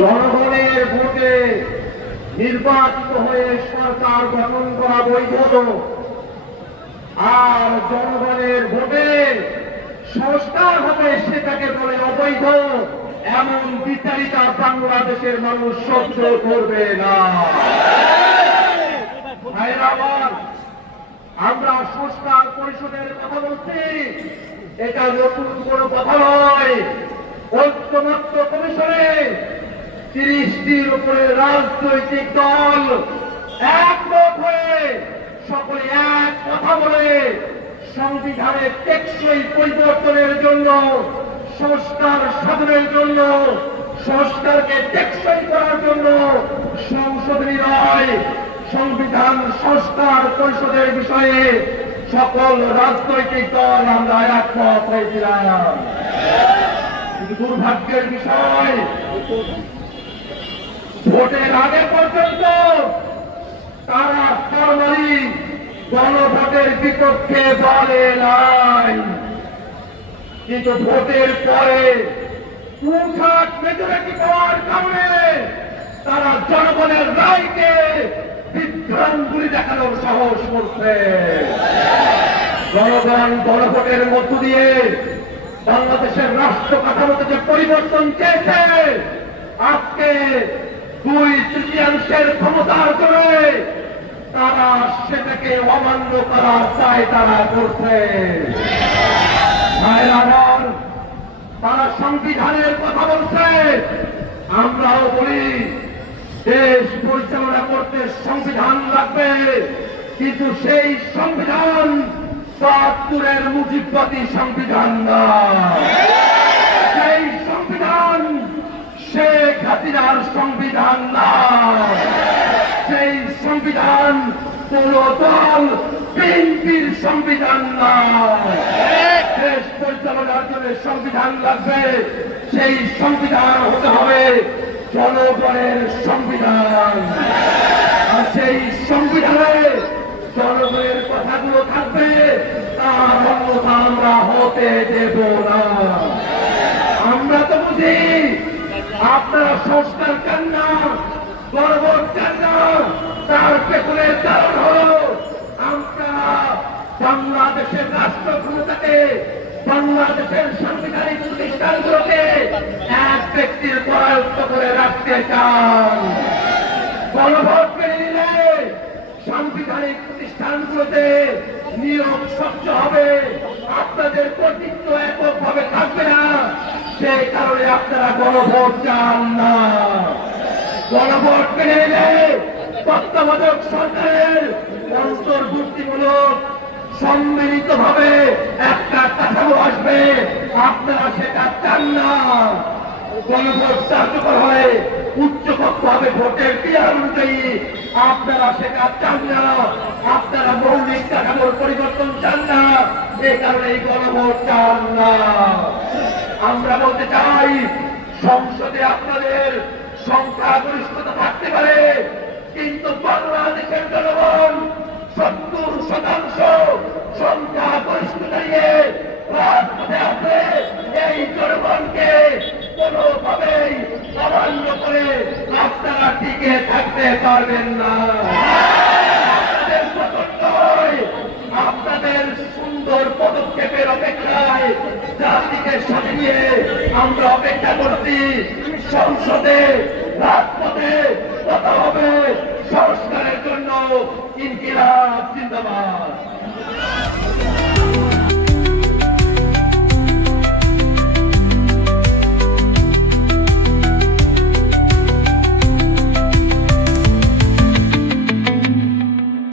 জনগণের ভোটে নির্বাচিত হয়ে সরকার গঠন করা বৈধ, আর জনগণের ভোটে সংস্কার হবে সেটাকে বলে অবৈধ। এমন বিচারিতা বাংলাদেশের মানুষ সহ্য করবে না। আমরা সংস্কার পরিষদের কথা বলছি, এটা নতুন কোনো কথা নয়। ঐক্যমত্য কমিশনে 30টির উপরে রাজনৈতিক দল একমত হয়ে সকলে এক কথা বলে সংবিধানের টেকসই পরিবর্তনের জন্য, সংস্কার সাধনের জন্য, সংস্কারকে টেকসই করার জন্য সংশোধনী নয় সংবিধান সংস্কার পরিষদের বিষয়ে সকল রাজনৈতিক দল আমরা একমত হয়েছিলাম। কিন্তু দুর্ভাগ্যের বিষয়, ভোটের আগে পর্যন্ত তারা ফরমালি গণভোটের বিপক্ষে বলে নাই, কিন্তু ভোটের পরে 2/3 মেজরিটি পাওয়ার কারণে তারা জনগণের রায়কে বিভ্রান্তি দেখানোর সাহস করছে। জনগণ গণভোটের মধ্য দিয়ে বাংলাদেশের রাষ্ট্র কাঠামোতে যে পরিবর্তন চেয়েছে, আজকে 2/3 ক্ষমতার জোরে তারা সেটাকে অমান্য করার চায় তারা করছে। তারা সংবিধানের কথা বলছে, আমরাও বলি দেশ পরিচালনা করতে সংবিধান লাগবে, কিন্তু সেই সংবিধান ৭২-এর মুজিববাদী সংবিধান না। সেই সংবিধান শেখ হাসিনার সংবিধান না। সেই সংবিধান কোন দল বিএনপির সংবিধান না। দেশ পরিচালনার জন্য সংবিধান লাগবে, সেই সংবিধান হতে হবে জনগণের সংবিধান। আর সেই সংবিধানে জনগণের কথাগুলো থাকবে, তার অন্যথা আমরা হতে দেব না। আমরা তো বুঝি আপনারা সংস্কার চান না, গণভোট চান না, তার পেছনের কারণ হল আমরা বাংলাদেশের রাষ্ট্র ক্ষমতাকে, বাংলাদেশের সাংবিধানিক প্রতিষ্ঠানগুলোকে এক ব্যক্তির করায়ত্ত করে রাখতে চান। গণভোট মেনে নিলে সাংবিধানিক প্রতিষ্ঠানগুলোতে নিয়োগ স্বচ্ছ হবে, আপনাদের কর্তৃত্ব এককভাবে থাকবে না। সেই কারণে আপনারা গণভোট চান না। গণভোট মেনে নিলে তত্ত্বাবধায়ক সরকারের অন্তর্ভুক্তিমূলক সম্মিলিত ভাবে একটা কাঠামো আসবে, আপনারা সেটা চান না। গণভোট কার্যকর হয়ে উচ্চকক্ষ হবে ভোটের ক্রিয়ার অনুযায়ী, আপনারা সেটা চান না। আপনারা মৌলিক কাঠামোর পরিবর্তন চান না, এ কারণে এই গণভোট চান না। আমরা বলতে চাই, সংসদে আপনাদের সংখ্যাগরিষ্ঠতা থাকতে পারে, কিন্তু বাংলাদেশের জনগণ 70% সংখ্যাগরিষ্ঠতা নিয়ে রাজপথে আছে। এই জনগণকে কোনোভাবেই অমান্য করে আপনারা টিকে থাকতে পারবেন না। আপনাদের সুন্দর পদক্ষেপের অপেক্ষায় জাতিকে সাথে নিয়ে আমরা অপেক্ষা করছি। সংসদে রাজপথে কথা হবে সংস্কারের জন্য। ইনকিলাব জিন্দাবাদ।